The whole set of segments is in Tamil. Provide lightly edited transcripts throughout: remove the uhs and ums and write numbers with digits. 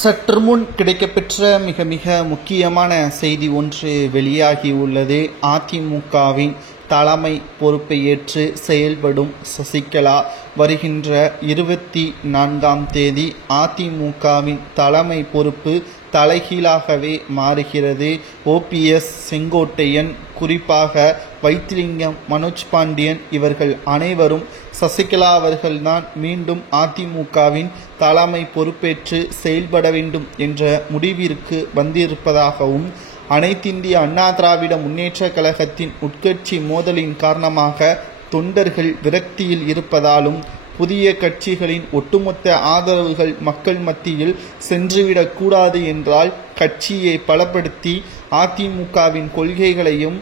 சற்று முன் கிடைக்கப்பெற்ற மிக மிக முக்கியமான செய்தி ஒன்று வெளியாகியுள்ளது. அதிமுகவின் தலைமை பொறுப்பை ஏற்று செயல்படும் சசிகலா வருகின்ற 24ஆம் தேதி அதிமுகவின் தலைமை பொறுப்பு தலைகீழாகவே மாறுகிறது. ஓபிஎஸ், செங்கோட்டையன், குறிப்பாக வைத்திலிங்கம், மனோஜ் பாண்டியன் இவர்கள் அனைவரும் சசிகலா அவர்கள்தான் மீண்டும் அதிமுகவின் தலைமை பொறுப்பேற்று செயல்பட வேண்டும் என்ற முடிவிற்கு வந்திருப்பதாகவும், அனைத்திந்திய அண்ணா திராவிட முன்னேற்ற கழகத்தின் உட்கட்சி மோதலின் காரணமாக தொண்டர்கள் விரக்தியில் இருப்பதாலும் புதிய கட்சிகளின் ஒட்டுமொத்த ஆதரவுகள் மக்கள் மத்தியில் சென்றுவிடக்கூடாது என்றால் கட்சியை பலப்படுத்தி அதிமுகவின் கொள்கைகளையும்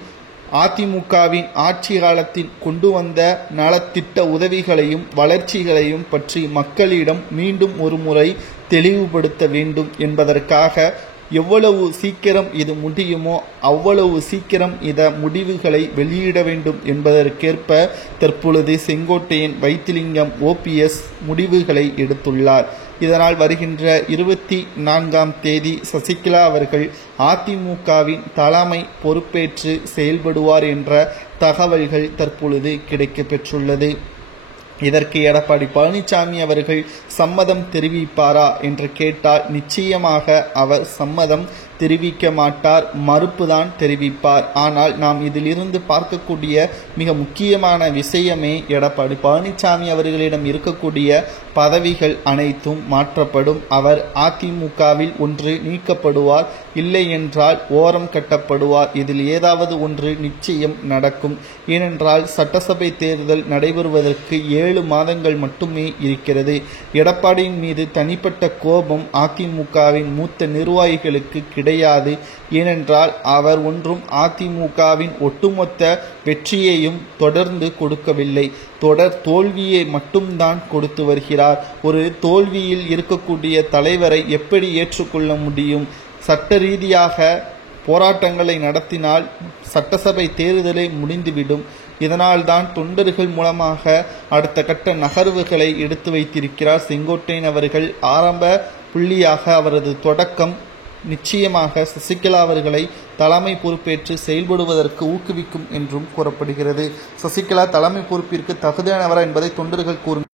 அதிமுகவின் ஆட்சி காலத்தில் கொண்டு வந்த நலத்திட்ட உதவிகளையும் வளர்ச்சிகளையும் பற்றி மக்களிடம் மீண்டும் ஒரு முறை தெளிவுபடுத்த வேண்டும் என்பதற்காக எவ்வளவு சீக்கிரம் இது முடியுமோ அவ்வளவு சீக்கிரம் முடிவுகளை வெளியிட வேண்டும் என்பதற்கேற்ப தற்பொழுது செங்கோட்டையன், வைத்திலிங்கம், ஓபிஎஸ் முடிவுகளை எடுத்துள்ளார். இதனால் வருகின்ற 24ஆம் தேதி சசிகலா அவர்கள் அதிமுகவின் தலைமை பொறுப்பேற்று செயல்படுவார் என்ற தகவல்கள் தற்பொழுது கிடைக்கப்பெற்றுள்ளது. இதற்கு எடப்பாடி பழனிசாமி அவர்கள் சம்மதம் தெரிவிப்பாரா என்று கேட்டால் நிச்சயமாக அவர் சம்மதம் தெரிவிக்க மாட்டார், மறுப்புதான் தெரிவிப்பார். ஆனால் நாம் இதிலிருந்து பார்க்கக்கூடிய மிக முக்கியமான விஷயமே எடப்பாடி பழனிசாமி அவர்களிடம் இருக்கக்கூடிய பதவிகள் அனைத்தும் மாற்றப்படும். அவர் அதிமுகவில் ஒன்று நீக்கப்படுவார், இல்லை என்றால் ஓரம் கட்டப்படுவார். இதில் ஏதாவது ஒன்று நிச்சயம் நடக்கும். ஏனென்றால் சட்டசபை தேர்தல் நடைபெறுவதற்கு 7 மாதங்கள் மட்டுமே இருக்கிறது. எடப்பாடியின் மீது தனிப்பட்ட கோபம் அதிமுகவின் மூத்த நிர்வாகிகளுக்கு கிடையாது. ஏனென்றால் அவர் ஒன்றும் அதிமுகவின் ஒட்டுமொத்த வெற்றியையும் தொடர்ந்து கொடுக்கவில்லை, தொடர் தோல்வியை மட்டும்தான் கொடுத்து வருகிறார். ஒரு தோல்வியில் இருக்கக்கூடிய தலைவரை எப்படி ஏற்றுக்கொள்ள முடியும்? சட்ட ரீதியாக போராட்டங்களை நடத்தினால் சட்டசபை தேர்தலை முடிந்துவிடும். இதனால்தான் தொண்டர்கள் மூலமாக அடுத்த கட்ட நகர்வுகளை எடுத்து வைத்திருக்கிறார் செங்கோட்டையன் அவர்கள். ஆரம்ப புள்ளியாக அவரது தொடக்கம் நிச்சயமாக சசிகலா அவர்களை தலைமை பொறுப்பேற்று செயல்படுவதற்கு ஊக்குவிக்கும் என்றும் கூறப்படுகிறது. சசிகலா தலைமை பொறுப்பிற்கு தகுதியானவரா என்பதை தொண்டர்கள் கூறும்